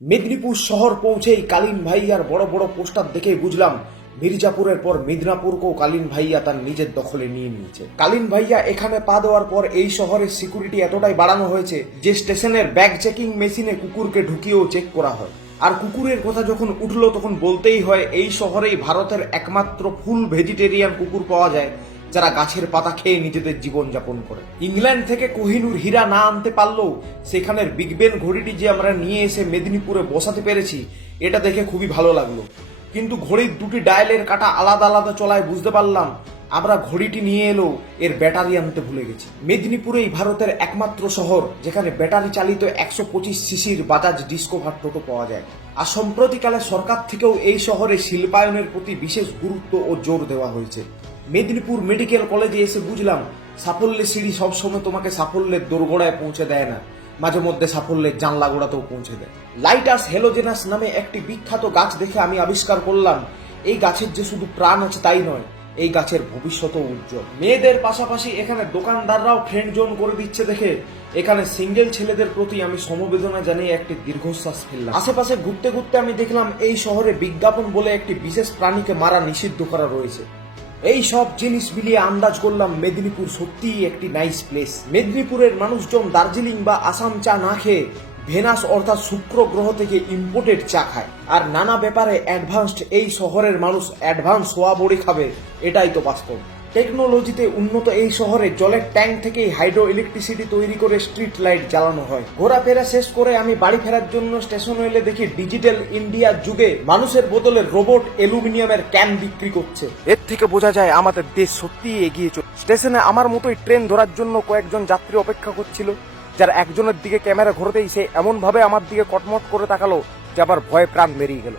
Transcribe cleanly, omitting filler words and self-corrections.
মেদিনীপুর শহর পৌঁছেই কালীন ভাইয়ার বড় বড় পোস্টার দেখে বুঝলাম মির্জাপুরের পর মিদনাপুরকেও কালীন ভাইয়া তার নিজের দখলে নিয়ে নিয়েছে। কালীন ভাইয়া এখানে পা দেওয়ার পর এই শহরের সিকিউরিটি এতটাই বাড়ানো হয়েছে যে স্টেশনের ব্যাগ চেকিং মেশিনে কুকুরকে ঢুকিয়েও চেক করা হয়। আর কুকুরের কথা যখন উঠলো তখন বলতেই হয় এই শহরেই ভারতের একমাত্র ফুল ভেজিটেরিয়ান কুকুর পাওয়া যায় যারা গাছের পাতা খেয়ে নিজেদের জীবন যাপন করে। ইংল্যান্ড থেকে কোহিনূর হীরা না আনতে পারলেও সেখানের বিগ বেন ঘড়িটি যে আমরা নিয়ে এসে মেদিনীপুরে বসাতে পেরেছি এটা দেখে খুবই ভালো লাগলো। কিন্তু ঘড়ির দুটি ডায়ালের কাঁটা আলাদা আলাদা চলায় বুঝতে পারলাম আমরা ঘড়িটি নিয়ে এলেও এর ব্যাটারি আনতে ভুলে গেছি। মেদিনীপুরেই ভারতের একমাত্র শহর যেখানে ব্যাটারি চালিত 125 সিসির বাজাজ ডিসকভার টোটো পাওয়া যায়। আর সম্প্রতিকালে সরকার থেকেও এই শহরে শিল্পায়নের প্রতি বিশেষ গুরুত্ব ও জোর দেওয়া হয়েছে। মেদিনীপুর মেডিকেল কলেজে এসে বুঝলাম সাফল্যের সিঁড়ি সবসময় তোমাকে সাফল্যের দোরগোড়ায় পৌঁছে দেয় না, মাঝে মধ্যে সাফল্যের জানলা গোড়াতেও পৌঁছে দেয়। লাইটাস হেলোজেনাস নামে একটি বিখ্যাত গাছ দেখে আমি আবিষ্কার করলাম এই গাছের যে শুধু প্রাণ আছে তাই নয়, এই গাছের ভবিষ্যৎও উজ্জ্বল। মেয়েদের পাশাপাশি এখানে দোকানদাররাও ফ্রেন্ড জোন করে দিচ্ছে দেখে এখানে সিঙ্গেল ছেলেদের প্রতি আমি সমবেদনা জানিয়ে একটি দীর্ঘশ্বাস ফেললাম। আশেপাশে ঘুরতে ঘুরতে আমি দেখলাম এই শহরে বিজ্ঞাপন বলে একটি বিশেষ প্রাণীকে মারা নিষিদ্ধ করা রয়েছে। এই সব জিনিস মিলিয়ে আন্দাজ করলাম মেদিনীপুর সত্যিই একটি নাইস প্লেস। মেদিনীপুরের মানুষজন দার্জিলিং বা আসাম চা না খেয়ে ভেনাস অর্থাৎ শুক্র গ্রহ থেকে ইম্পোর্টেড চা খায়। আর নানা ব্যাপারে অ্যাডভান্সড এই শহরের মানুষ অ্যাডভান্স সোয়া বড়ি খাবে, এটাই তো বাস্তব। টেকনোলজিতে উন্নত এই শহরে জলের ট্যাঙ্ক থেকেই হাইড্রো ইলেকট্রিসিটি তৈরি করে স্ট্রিট লাইট জ্বালানো হয়। ঘোরাফেরা শেষ করে আমি বাড়ি ফেরার জন্য স্টেশনে এলে দেখি ডিজিটাল ইন্ডিয়ার যুগে মানুষের বদলে রোবট অ্যালুমিনিয়ামের ক্যান বিক্রি করছে। এর থেকে বোঝা যায় আমাদের দেশ সত্যিই এগিয়ে চলছে। স্টেশনে আমার মতোই ট্রেন ধরার জন্য কয়েকজন যাত্রী অপেক্ষা করছিল, যার একজনের দিকে ক্যামেরা ঘোরাতেই সে এমন ভাবে আমার দিকে কটমট করে তাকালো যে আবার ভয়ে প্রাণ বেরিয়ে গেল।